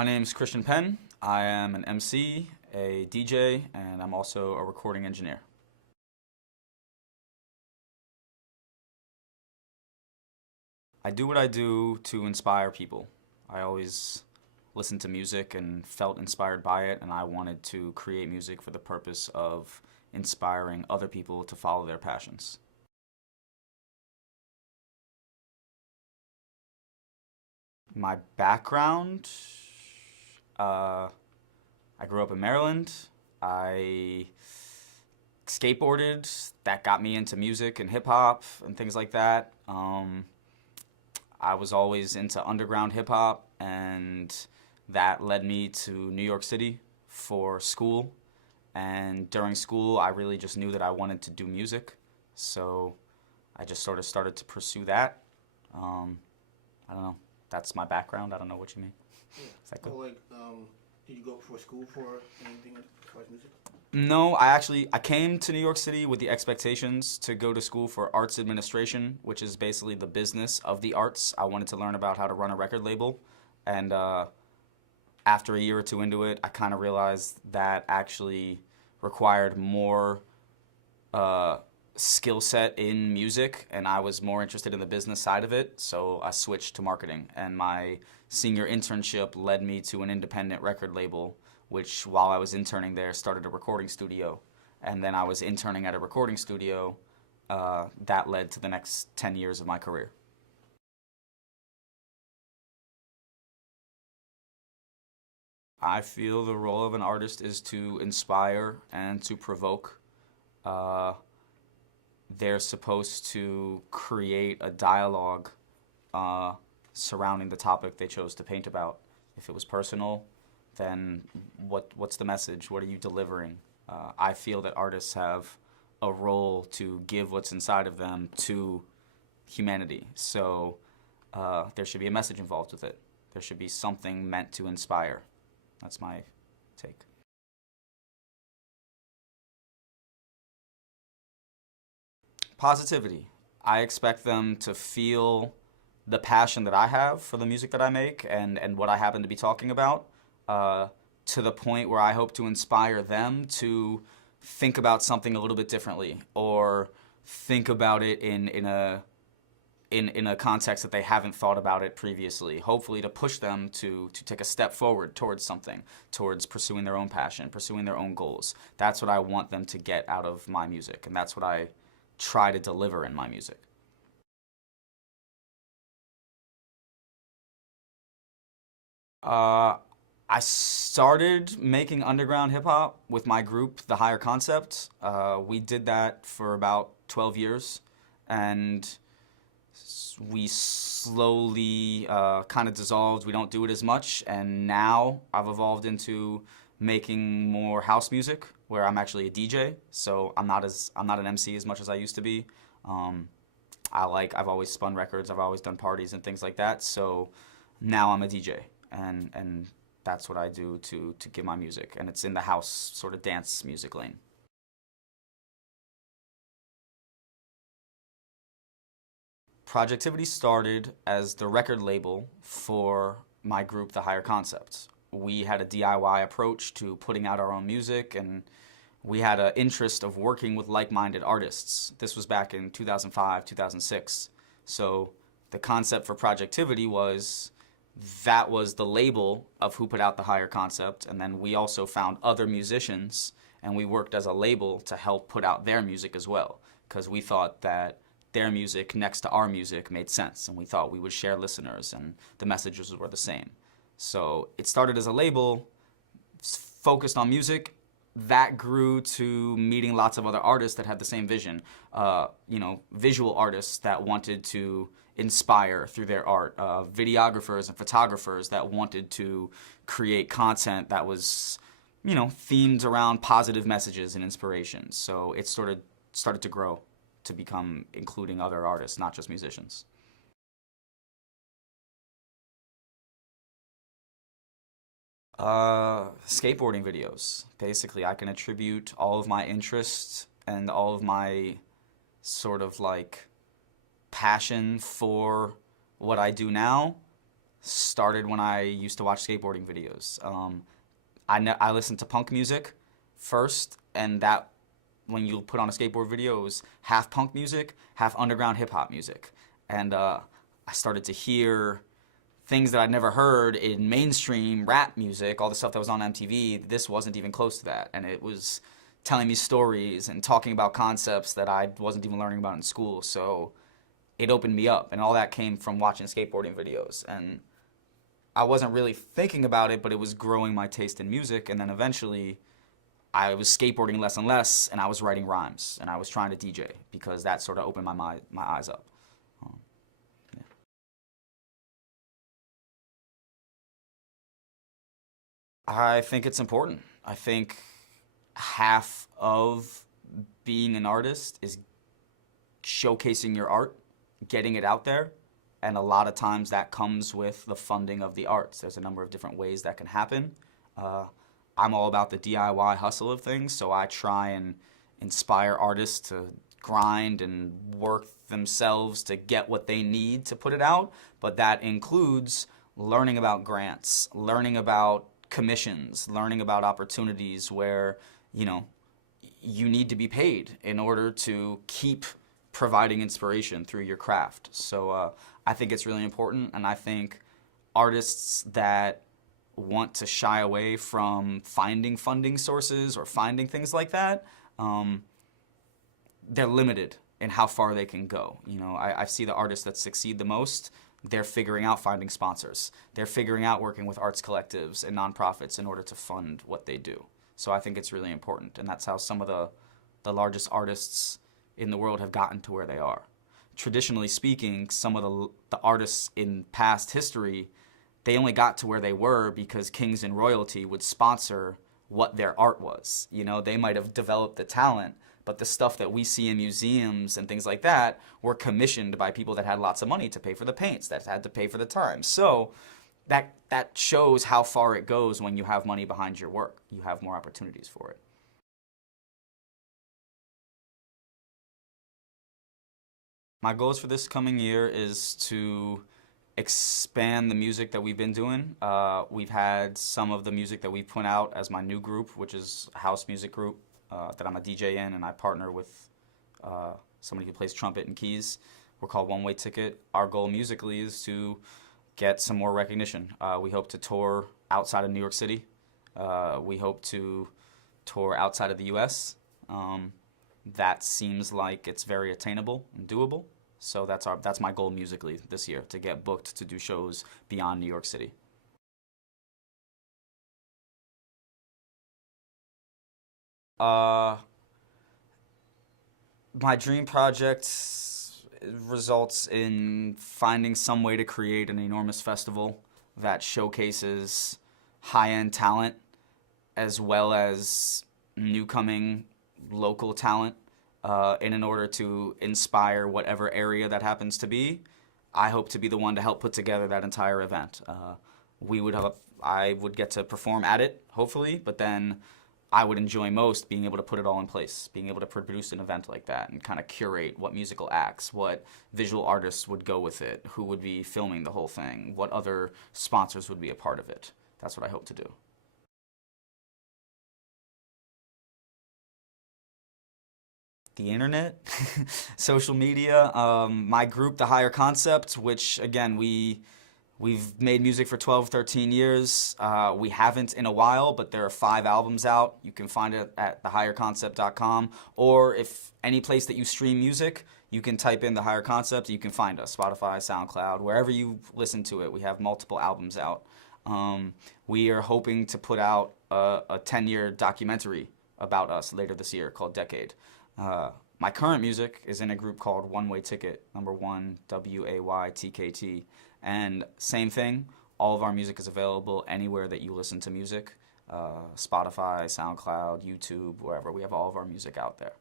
My name's Christian Penn. I am an MC, a DJ, and I'm also a recording engineer. I do what I do to inspire people. I always listened to music and felt inspired by it, and I wanted to create music for the purpose of inspiring other people to follow their passions. My background, I grew up in Maryland. I skateboarded. That got me into music and hip hop and things like that. I was always into underground hip hop, and that led me to New York City for school. And during school, I really just knew that I wanted to do music. So I just sort of started to pursue that. I don't know. That's my background. I don't know what you mean. Yeah. Is that good? Well, did you go for school for anything as far as music? No, I came to New York City with the expectations to go to school for arts administration, which is basically the business of the arts. I wanted to learn about how to run a record label, and after a year or two into it, I kind of realized that actually required more skill set in music, and I was more interested in the business side of it, so I switched to marketing. And my senior internship led me to an independent record label, which while I was interning there started a recording studio. And then I was interning at a recording studio. That led to the next 10 years of my career. I feel the role of an artist is to inspire and to provoke. They're supposed to create a dialogue surrounding the topic they chose to paint about. If it was personal, then what's the message? What are you delivering? I feel that artists have a role to give what's inside of them to humanity. So there should be a message involved with it. There should be something meant to inspire. That's my take. Positivity. I expect them to feel the passion that I have for the music that I make and what I happen to be talking about, to the point where I hope to inspire them to think about something a little bit differently, or think about it in a context that they haven't thought about it previously. Hopefully to push them to take a step forward towards something, towards pursuing their own passion, pursuing their own goals. That's what I want them to get out of my music, and that's what I try to deliver in my music. I started making underground hip hop with my group, The Higher Concept. We did that for about 12 years, and we slowly kind of dissolved. We don't do it as much, and now I've evolved into making more house music, where I'm actually a DJ. So I'm not an MC as much as I used to be. I've always spun records. I've always done parties and things like that. So now I'm a DJ, and that's what I do to give my music, and it's in the house sort of dance music lane. Projectivity started as the record label for my group, The Higher Concept. We had a DIY approach to putting out our own music, and we had an interest of working with like-minded artists. This was back in 2005, 2006. So the concept for Projectivity was that was the label of who put out The Higher Concept, and then we also found other musicians, and we worked as a label to help put out their music as well, because we thought that their music next to our music made sense, and we thought we would share listeners, and the messages were the same. So it started as a label focused on music. That grew to meeting lots of other artists that had the same vision. Visual artists that wanted to inspire through their art, videographers and photographers that wanted to create content that was, themed around positive messages and inspirations. So it started to grow to become including other artists, not just musicians. Skateboarding videos. Basically, I can attribute all of my interests and all of my sort of like passion for what I do now started when I used to watch skateboarding videos. I listened to punk music first, and that when you put on a skateboard video, it was half punk music, half underground hip hop music, and I started to hear things that I'd never heard in mainstream rap music, all the stuff that was on MTV. This wasn't even close to that, and it was telling me stories and talking about concepts that I wasn't even learning about in school. So it opened me up, and all that came from watching skateboarding videos. And I wasn't really thinking about it, but it was growing my taste in music. And then eventually I was skateboarding less and less, and I was writing rhymes, and I was trying to DJ because that sort of opened my eyes up. Yeah. I think it's important. I think half of being an artist is showcasing your art, getting it out there, and a lot of times that comes with the funding of the arts. There's a number of different ways that can happen. I'm all about the DIY hustle of things, so I try and inspire artists to grind and work themselves to get what they need to put it out, but that includes learning about grants, learning about commissions, learning about opportunities where, you know, you need to be paid in order to keep providing inspiration through your craft. So I think it's really important, and I think artists that want to shy away from finding funding sources or finding things like that, they're limited in how far they can go. You know, I see the artists that succeed the most, they're figuring out finding sponsors. They're figuring out working with arts collectives and nonprofits in order to fund what they do. So I think it's really important, and that's how some of the largest artists in the world have gotten to where they are. Traditionally speaking, some of the artists in past history, they only got to where they were because kings and royalty would sponsor what their art was. You know, they might have developed the talent, but the stuff that we see in museums and things like that were commissioned by people that had lots of money to pay for the paints, that had to pay for the time. So that shows how far it goes when you have money behind your work. You have more opportunities for it. My goals for this coming year is to expand the music that we've been doing. We've had some of the music that we put out as my new group, which is a house music group that I'm a DJ in, and I partner with somebody who plays trumpet and keys. We're called One Way Ticket. Our goal musically is to get some more recognition. We hope to tour outside of New York City. We hope to tour outside of the U.S. That seems like it's very attainable and doable. So that's my goal musically this year, to get booked to do shows beyond New York City. My dream project results in finding some way to create an enormous festival that showcases high-end talent as well as newcoming local talent, in order to inspire whatever area that happens to be. I hope to be the one to help put together that entire event. I would get to perform at it, hopefully, but then I would enjoy most being able to put it all in place, being able to produce an event like that and kind of curate what musical acts, what visual artists would go with it, who would be filming the whole thing, what other sponsors would be a part of it. That's what I hope to do. The internet, social media, my group, The Higher Concept, which again, we've made music for 12, 13 years. We haven't in a while, but there are 5 albums out. You can find it at thehigherconcept.com, or if any place that you stream music, you can type in The Higher Concept, you can find us, Spotify, SoundCloud, wherever you listen to it. We have multiple albums out. We are hoping to put out a 10-year documentary about us later this year called Decade. My current music is in a group called One Way Ticket, number 1, WAYTKT. And same thing, all of our music is available anywhere that you listen to music. Spotify, SoundCloud, YouTube, wherever. We have all of our music out there.